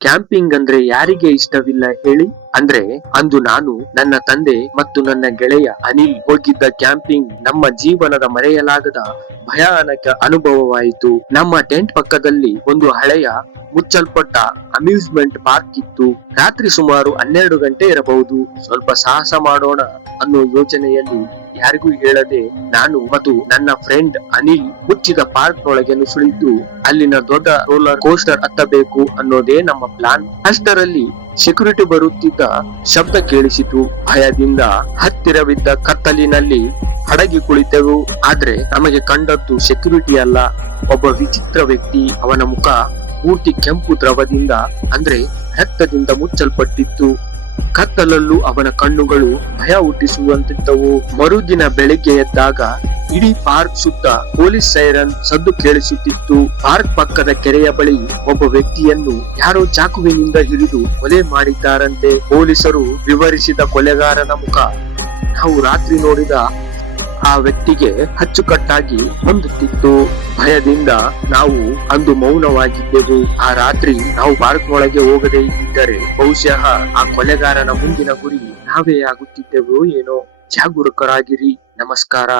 Camping ಅಂದ್ರೆ ಯಾರಿಗೆ ಇಷ್ಟವಿಲ್ಲ ಹೇಳಿ. ಅಂದ್ರೆ ಅಂದು ನಾನು, ನನ್ನ ತಂದೆ ಮತ್ತು ನನ್ನ ಗೆಳೆಯ ಅನಿಲ್ ಹೋಗಿದ್ದ ಕ್ಯಾಂಪಿಂಗ್ ನಮ್ಮ ಜೀವನದ ಮರೆಯಲಾಗದ ಭಯಾನಕ ಅನುಭವವಾಯಿತು. ನಮ್ಮ ಟೆಂಟ್ ಪಕ್ಕದಲ್ಲಿ ಒಂದು ಹಳೆಯ ಮುಚ್ಚಲ್ಪಟ್ಟ ಅಮ್ಯೂಸ್ಮೆಂಟ್ ಪಾರ್ಕ್ ಇತ್ತು. ರಾತ್ರಿ ಸುಮಾರು 12 ಗಂಟೆ ಇರಬಹುದು. ಸ್ವಲ್ಪ ಸಾಹಸ ಮಾಡೋಣ ಅನ್ನೋ ಯೋಚನೆಯಲ್ಲಿ ಯಾರಿಗೂ ಹೇಳದೆ ನಾನು ಮತ್ತು ನನ್ನ ಫ್ರೆಂಡ್ ಅನಿಲ್ ಮುಚ್ಚಿದ ಪಾರ್ಕ್ ನೊಳಗೆ ನುಸುಳಿದ್ದು ಅಲ್ಲಿನ ದೊಡ್ಡ ರೋಲರ್ ಕೋಸ್ಟರ್ ಹತ್ತಬೇಕು ಅನ್ನೋದೇ ನಮ್ಮ ಪ್ಲಾನ್. ಅಷ್ಟರಲ್ಲಿ ಸೆಕ್ಯೂರಿಟಿ ಬರುತ್ತಿದ್ದ ಶಬ್ದ ಕೇಳಿಸಿತು. ಭಯದಿಂದ ಹತ್ತಿರವಿದ್ದ ಕತ್ತಲಿನಲ್ಲಿ ಅಡಗಿ ಕುಳಿತೆವು. ಆದ್ರೆ ನಮಗೆ ಕಂಡದ್ದು ಸೆಕ್ಯೂರಿಟಿ ಅಲ್ಲ, ಒಬ್ಬ ವಿಚಿತ್ರ ವ್ಯಕ್ತಿ. ಅವನ ಮುಖ ಪೂರ್ತಿ ಕೆಂಪು ದ್ರವದಿಂದ ಅಂದ್ರೆ ರಕ್ತದಿಂದ ಮುಚ್ಚಲ್ಪಟ್ಟಿತ್ತು. ಕತ್ತಲಲ್ಲೂ ಅವನ ಕಣ್ಣುಗಳು ಭಯ ಹುಟ್ಟಿಸುವಂತಿದ್ದವು. ಮರುದಿನ ಬೆಳಿಗ್ಗೆ ಎದ್ದಾಗ ಇಡೀ ಪಾರ್ಕ್ ಸುತ್ತ ಪೊಲೀಸ್ ಸೈರನ್ ಸದ್ದು ಕೇಳಿಸುತ್ತಿತ್ತು. ಪಾರ್ಕ್ ಪಕ್ಕದ ಕೆರೆಯ ಬಳಿ ಒಬ್ಬ ವ್ಯಕ್ತಿಯನ್ನು ಯಾರೋ ಚಾಕುವಿನಿಂದ ಹಿಡಿದು ಕೊಲೆ ಮಾಡಿದ್ದಾರಂತೆ. ಪೊಲೀಸರು ವಿವರಿಸಿದ ಕೊಲೆಗಾರನ ಮುಖ ನಾವು ರಾತ್ರಿ ನೋಡಿದ ಆ ವ್ಯಕ್ತಿಗೆ ಅಚ್ಚುಕಟ್ಟಾಗಿ ಹೊಂದುತ್ತಿತ್ತು. ಭಯದಿಂದ ನಾವು ಅಂದು ಮೌನವಾಗಿದ್ದೆವು. ಆ ರಾತ್ರಿ ನಾವು ಪಾರ್ಕ್ನೊಳಗೆ ಹೋಗದೇ ಇದ್ದರೆ ಬಹುಶಃ ಆ ಕೊಲೆಗಾರನ ಮುಂದಿನ ಗುರಿ ನಾವೇ ಆಗುತ್ತಿದ್ದೆವೋ ಏನೋ. ಜಾಗರೂಕರಾಗಿರಿ. ನಮಸ್ಕಾರ.